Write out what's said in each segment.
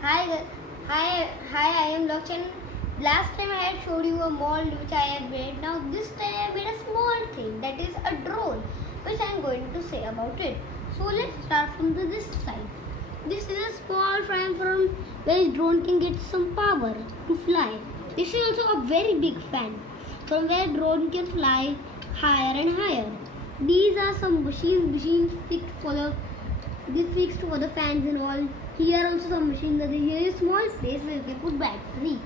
Hi, hi, I am Laksh and last time I had showed you a mold which I have made. Now this time I have made a small thing that is a drone which I am going to say about it. So let's start from this side. This is a small frame from where drone can get some power to fly. This is also a very big fan from where drone can fly higher and higher. These are some machines fixed for the fans and all. Here also some machines are there. Here is small space where you can put battery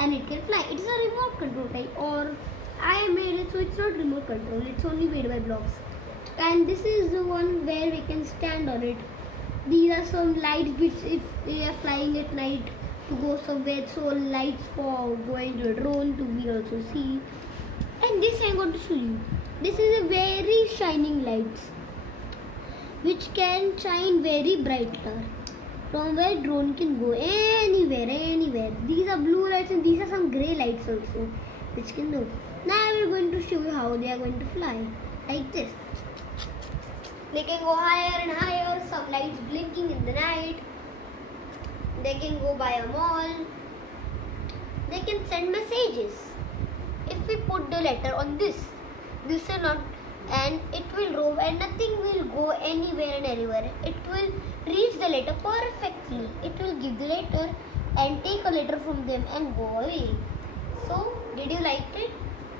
and it can fly. It's a remote control type, or I made it so it's not remote control. It's only made by blocks. And this is the one where we can stand on it. These are some lights which if we are flying at night to go somewhere, so lights for going to a drone to be also see. And this I'm going to show you. This is a very shining lights which can shine very brighter from where drone can go anywhere. These are blue lights and these are some grey lights also which can go. Now we're going to show you how they are going to fly like this. They can go higher and higher, some lights blinking in the night. They can go by a mall. They can send messages. If we put the letter on this is not, and it will rove and nothing will go anywhere and everywhere. It will reach the letter perfectly. It will give the letter and take a letter from them and go away. So, did you like it?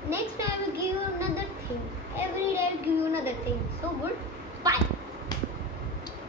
Next time I will give you another thing. Every day I will give you another thing. So good. Bye.